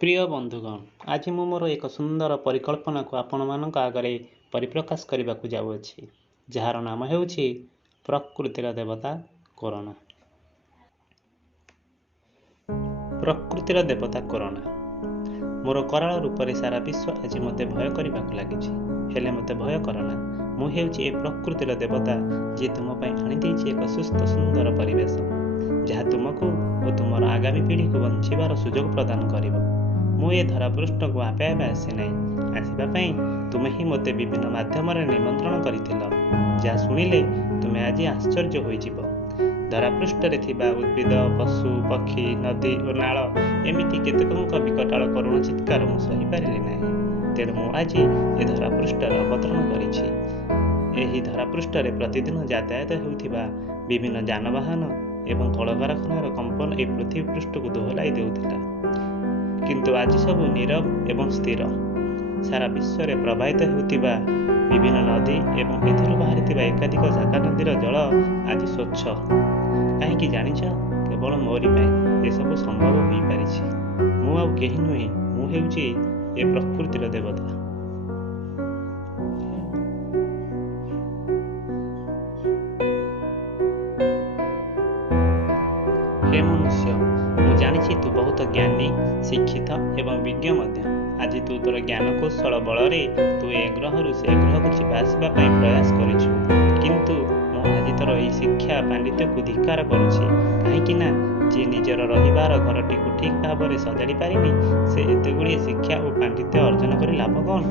प्रिय बंधुगण, आज मु मोर एक सुंदर परिकल्पना को आपण मानक आगरे परिप्रकाश करने को जाऊँगी, जार नाम है प्रकृतिर देवता कोरोना। प्रकृतिर देवता कोरोना मोर कराल रूप से सारा विश्व आज मते भय करने को लगी, हेले मते भय करना। मुझे ए प्रकृतिर देवता जी तुम आनी एक सुस्थ सुंदर परिवेश जहाँ तुमको और तुम आगामी पीढ़ी को बंचार सुजोग प्रदान कर। मुझे धरापृष्ठ को आपे आपे आसी ना, आसवाई तुम्हें ही मते विभिन्न माध्यम निमंत्रण कर जहाँ शुणिले तुम्हें आज आश्चर्य हो। धरापृष्ठ उद्भिद पशु पक्षी नदी और नाल एमती केतक विकटाल करुण चित्कार मु सही पारे ना, तेणु मु आज ए धरापृष्ठ अवतरण करी धरापृष्ठ प्रतिदिन यातायात होता विभिन्न जानवाहन एवं कलकारखानार कंपन ए पृथ्वी पृष्ठ को दोहलाई देउथिला, किंतु आज सब नीरव एवं स्थिर। सारा विश्व में प्रवाहित होता विभिन्न नदी एवं एथुरु बाहरी एकाधिक शाखा नदीर जल आज स्वच्छ। कहीं जानिछ, केवल मोरी पाई ए सब संभव हो पारिछि। मु आउ केही नुहे, मु हेउछि ए प्रकृतिर देवता। हे मनुष्य, मु जानिछि तू बहुत ज्ञानी शिक्षित एवं विज्ञ मध्य। आज तू तोर ज्ञान कौशल बल तू ए ग्रह से ग्रह को जीवासवा प्रयास करिछु, किंतु मु आज तोर यही शिक्षा पांडित्य को धिक्कार करुछि। कहीं जी निजर रहिबार घरटी को ठीक भाव में सजाड़ी पारिनी, से एते गुड़िए शिक्षा और पांडित्य अर्जन कर लाभ कौन?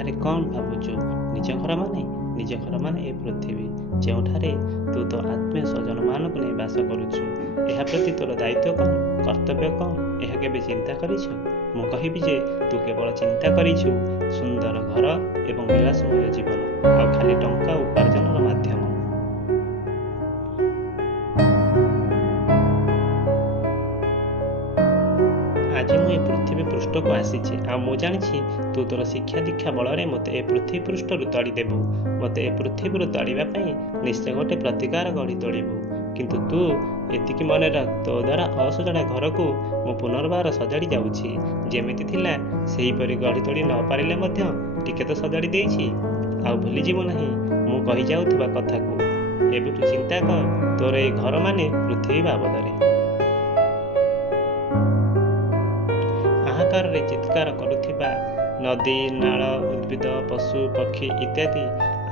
अरे कौन भावुचु निज घर माने ए पृथ्वी जोठारे तू तो आत्मीय स्वजन मानक नहीं बास करुछु। एहा प्रति तोर दायित्व कौन, कर्तव्य कौन, यह केबे चिंता करिछु? मु कहिबि जे तू केवल चिंता करिछु सुंदर घर एवं विलासमय जीवन आ खाली टंका उपार्जनर माध्यम। आज मु ए पृथ्वी पृष्ठ को आसीछि आ मु जानिछि तू तोर शिक्षा दीक्षा बल मते ए पृथ्वी पृष्ठ तड़ी देबु। मते ए पृथ्वी तड़िबा पई निश्चय गोटे प्रतिकार गढ़ी तोड़बू, किंतु तू एतिकी मन रख, तो द्वारा असजड़ा घर को मु पुनर्बार सजाड़ी जाउछि। जेमिति थिला सेही परि गढ़ी तोड़ी न पारिले मध्य टिके तो सजाड़ी देइछि, आ भूली जीव नाही मु कहि जाउथिबा कथा को। एबेटु चिंता कर तोर ए घर माने पृथ्वी बाबदरे। हाहाकार रे चित्कार करुथिबा नदी नाल उद्भिद पशु पक्षी इत्यादि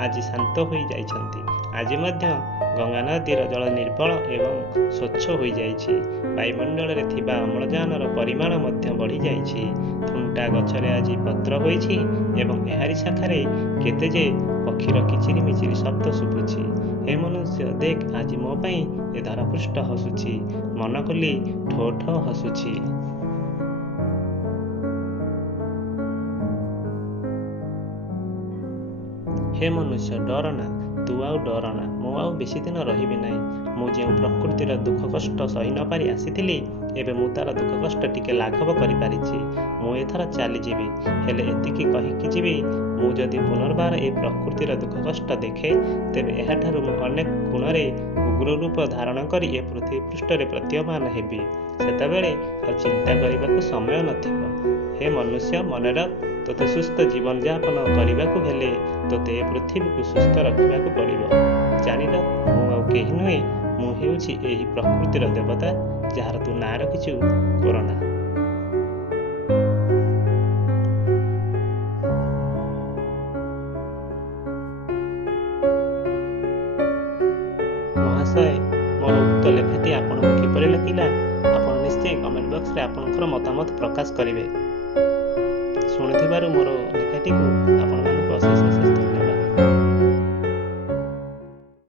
आज शांत हो जाइछन्ति। आज मध्य गंगा नदीर जल निर्मल एवं स्वच्छ हो जाइछि। वायुमंडल रे थिबा अम्लजानर परिमाण मध्य बढ़ी जाइछि। थुंटा गछरे आज पत्र होइछि एवं एहारी शाखारे केते जे पक्षीर किचिरी मिचिरी शब्द शुभुछि। हे मनुष्य देख, आज मो पई ए धरापृष्ठ हसुछि, मन खुली ठो ठो हसुछि। हे मनुष्य डरना, तू आउ डरना, मु आउ बेसी दिन रहिबि नाही। मु जे प्रकृतिर दुख कष्ट सही न पारि आसीथिली, एबे मु तार दुख कष्ट टिके लाघव करि पारिछि। मु एथर चली जीवी, हेले एतिकी कहिकी जीवी, मु जदि पुनर्बार ए प्रकृतिर दुख कष्ट देखे, तेबे एहाठारु मु अनेक गुणरे उग्र रूप धारण करी ए पृथ्वी पृष्ठरे प्रतीयमान हेबि। सेतबेले आ चिंता करिबाकु समय नथिबो। हे मनुष्य मन रख, तोते सुस्थ जीवन यापन करने को हेले तोते ए पृथ्वी को सुस्थ रखा पड़ो। जान मु आउ केही नुहे, मु हेउछि एही प्रकृतिर देवता जार तू ना रखिछु कोरोना। महाशय, मोर उक्त लेखाटी आपनको किपरि लगिला आपण निश्चय कमेंट बॉक्स रे आपनकर मतामत प्रकाश करिवे। शुणुथिबारु मोर लेखाटी को आपण मानक अशेष